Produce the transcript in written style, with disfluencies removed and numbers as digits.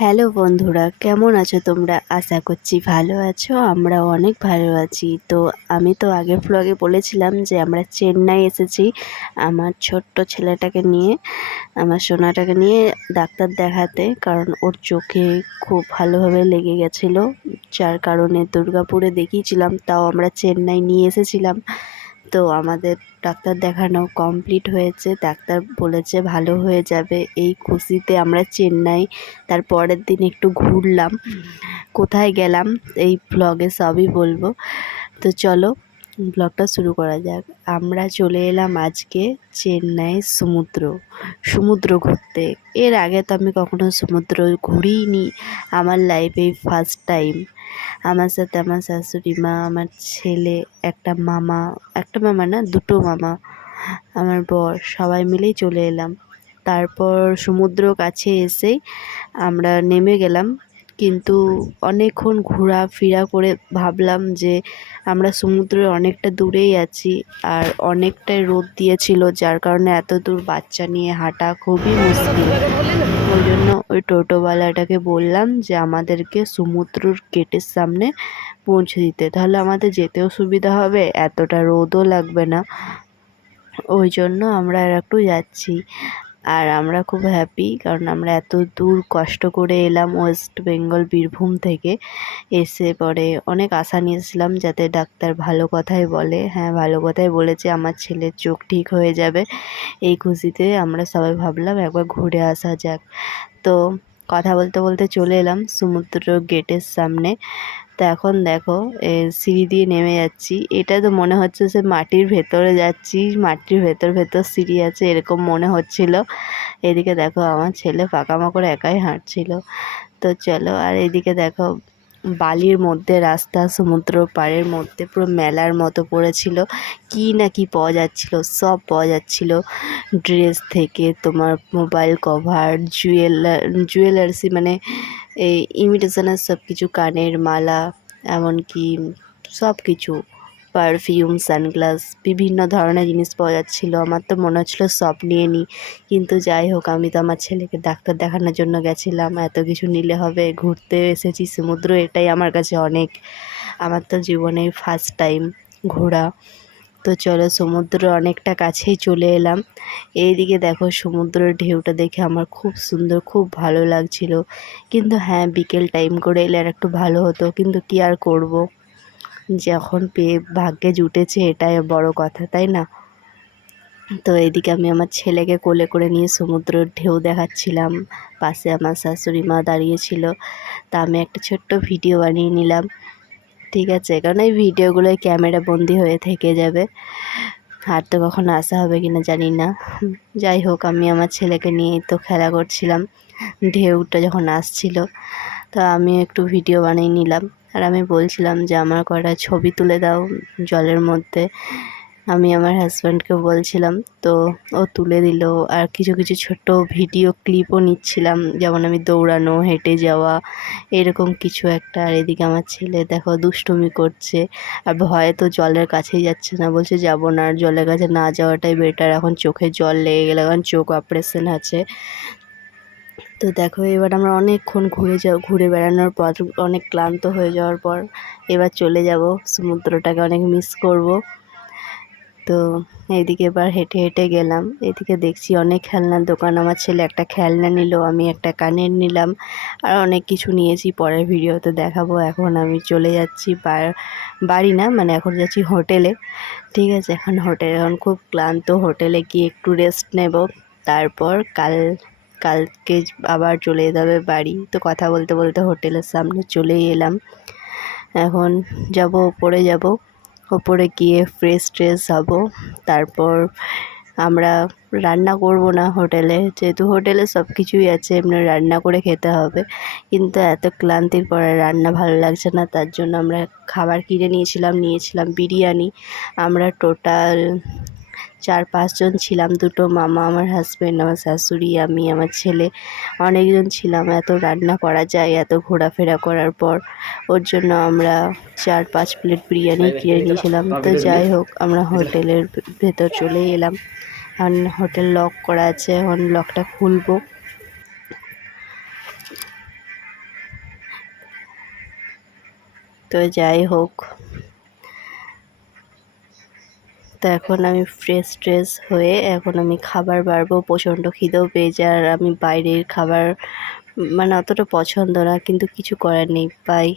Hello বন্ধুরা, কেমন আছো তোমরা? আশা করছি ভালো আছো। আমরাও অনেক ভালো আছি। তো আমি তো আগের ব্লগে বলেছিলাম যে আমরা চেন্নাই এসেছি আমার ছোট্ট ছেলেটাকে নিয়ে, আমার সোনাটাকে নিয়ে ডাক্তার দেখাতে, কারণ ওর চোখে খুব ভালোভাবে লেগে গেছিলো, যার কারণে দুর্গাপুরে দেখিয়েছিলাম, তাও আমরা চেন্নাই নিয়ে এসেছিলাম। তো আমাদের ডাক্তার দেখানো কমপ্লিট হয়েছে, ডাক্তার বলেছে ভালো হয়ে যাবে। এই খুশিতে আমরা চেন্নাই তার পরের দিন একটু ঘুরলাম, কোথায় গেলাম এই ব্লগে সবই বলবো। তো চলো ব্লগটা শুরু করা যাক। আমরা চলে এলাম আজকে চেন্নাই সমুদ্র ঘুরতে। এর আগে তো আমি কখনো সমুদ্র ঘুরিনি, আমার লাইফে ফার্স্ট টাইম। আমার সাথে আমার শাশুড়ি মা, আমার ছেলে, একটা মামা না, দুটো মামা, আমার বর, সবাই মিলেই চলে এলাম। তারপর সমুদ্র কাছে এসেই আমরা নেমে গেলাম, কিন্তু অনেকক্ষণ ঘোরাফেরা করে ভাবলাম যে আমরা সমুদ্রের অনেকটা দূরেই আছি, আর অনেকটাই রোদ দিয়েছিল, যার কারণে এত দূর বাচ্চা নিয়ে হাঁটা খুবই মুশকিল। ওই জন্য ওই টোটোওয়ালাটাকে বললাম যে আমাদেরকে সমুদ্রের গেটের সামনে পৌঁছে দিতে, তাহলে আমাদের যেতেও সুবিধা হবে, এতটা রোদও লাগবে না। ওই জন্য আমরা আর একটু যাচ্ছি, আর আমরা খুব হ্যাপি, কারণ আমরা এত দূর কষ্ট করে এলাম ওয়েস্ট বেঙ্গল বীরভূম থেকে। এসে পরে অনেক আশা নিয়েছিলাম যাতে ডাক্তার ভালো কথাই বলে। হ্যাঁ, ভালো কথাই বলেছে, আমার ছেলের চোখ ঠিক হয়ে যাবে। এই খুশিতে আমরা সবাই ভাবলাম একবার ঘুরে আসা যাক। তো কথা বলতে বলতে চলে এলাম সমুদ্র গেটের সামনে। তো এখন দেখো সিঁড়ি দিয়ে নেমে যাচ্ছি, এটা তো মনে হচ্ছে যে মাটির ভেতরে যাচ্ছি, মাটির ভেতর সিঁড়ি আছে এরকম মনে হচ্ছিল। এদিকে দেখো আমার ছেলে পাকামা করে একাই হাঁটছিল। তো চলো, আর এদিকে দেখো বালির মধ্যে রাস্তা, সমুদ্র পাড়ের মধ্যে পুরো মেলার মতো পড়েছিল, কি না কি পাওয়া যাচ্ছিল, সব পাওয়া যাচ্ছিল। ড্রেস থেকে তোমার মোবাইল কভার, জুয়েলার্সি, মানে এই ইমিটেশনের সব কিছু, কানের মালা, এমনকি সব কিছু, পারফিউম, সানগ্লাস, বিভিন্ন ধরনের জিনিস পাওয়া যাচ্ছিলো। আমার তো মনে হচ্ছিলো সব নিয়ে নিই, কিন্তু যাই হোক, আমি তো আমার ছেলেকে ডাক্তার দেখানোর জন্য গেছিলাম, এত কিছু নিলে হবে? ঘুরতে এসেছি সমুদ্র, এটাই আমার কাছে অনেক। আমার তো জীবনে ফার্স্ট টাইম ঘোরা। তো চলো সমুদ্র অনেকটা কাছেই চলে এলাম। এইদিকে দেখো সমুদ্রের ঢেউটা দেখে আমার খুব সুন্দর, খুব ভালো লাগছিল। কিন্তু হ্যাঁ, বিকেল টাইম করে এলে আর একটু ভালো হতো, কিন্তু কি আর করব, যখন পেয়ে ভাগ্যে জুটেছে এটাই বড় কথা, তাই না? তো এদিকে আমি আমার ছেলেকে কোলে করে নিয়ে সমুদ্রের ঢেউ দেখাচ্ছিলাম, পাশে আমার শাশুড়ি মা দাঁড়িয়েছিল। তা আমি একটা ছোট্ট ভিডিও বানিয়ে নিলাম, ঠিক আছে, কারণ এই ভিডিওগুলোই ক্যামেরা বন্দি হয়ে থেকে যাবে। আর তো কখনো আসা হবে কিনা জানি না। যাই হোক, আমি আমার ছেলেকে নিয়েই তো খেলা করছিলাম, ঢেউটা যখন আসছিল তো আমি একটু ভিডিও বানিয়ে নিলাম। আর আমি বলছিলাম যে আমার কটা ছবি তুলে দাও জলের মধ্যে, আমি আমার হাজব্যান্ডকে বলছিলাম। তো ও তুলে দিল, আর কিছু কিছু ছোট্ট ভিডিও ক্লিপও নিচ্ছিলাম, যেমন আমি দৌড়ানো, হেঁটে যাওয়া, এরকম কিছু একটা। আর এদিকে আমার ছেলে দেখো দুষ্টুমি করছে, আর ভয়ে তো জলের কাছেই যাচ্ছে না, বলছে যাব না, আর জলের কাছে না যাওয়াটাই বেটার, এখন চোখে জল লেগে গেলে, এখন চোখ অপারেশন আছে। তো দেখো এবার আমরা অনেকক্ষণ ঘুরে বেড়ানোর পর, অনেক ক্লান্ত হয়ে যাওয়ার পর এবার চলে যাব, সমুদ্রটাকে অনেক মিস করব। তো এইদিকে এবার হেঁটে হেঁটে গেলাম, এদিকে দেখছি অনেক খেলনার দোকান। আমার ছেলে একটা খেলনা নিল, আমি একটা কানের নিলাম, আর অনেক কিছু নিয়েছি, পরের ভিডিওতে দেখাবো। এখন আমি চলে যাচ্ছি বাড়ি না, মানে এখন যাচ্ছি হোটেলে, ঠিক আছে। এখন খুব ক্লান্ত, হোটেলে গিয়ে একটু রেস্ট নেব, তারপর কালকে আবার চলে যেতে হবে বাড়ি। তো কথা বলতে বলতে হোটেলের সামনে চলেই এলাম। এখন যাব ওপরে গিয়ে ফ্রেশ ট্রেশ হব। তারপর আমরা রান্না করব না হোটেলে, যেহেতু হোটেলে সব কিছুই আছে, এমনি রান্না করে খেতে হবে, কিন্তু এত ক্লান্তির পরে রান্না ভালো লাগছে না, তার জন্য আমরা খাবার কিনে নিয়েছিলাম বিরিয়ানি। আমরা টোটাল 4-5 জন ছিলাম, দুটো মামা, আমার হাজব্যান্ড, আমার শাশুড়ি, আমি, আমার ছেলে, অনেকজন ছিলাম। এত রান্না করা যায় এত ঘোরাফেরা করার পর? ওর জন্য আমরা 4-5 প্লেট বিরিয়ানি কিনে নিয়েছিলাম। তো যাই হোক, আমরা হোটেলের ভেতর চলে এলাম। এখন হোটেল লক করা আছে, এখন লকটা খুলবো। তো যাই হোক, তো এখন আমি ফ্রেশ ট্রেশ হয়ে এখন আমি খাবার বাড়বো। প্রচণ্ড খিদেও পেয়েছে, আর আমি বাইরের খাবার মানে অতটা পছন্দ না, কিন্তু কিছু করার নেই, বাই।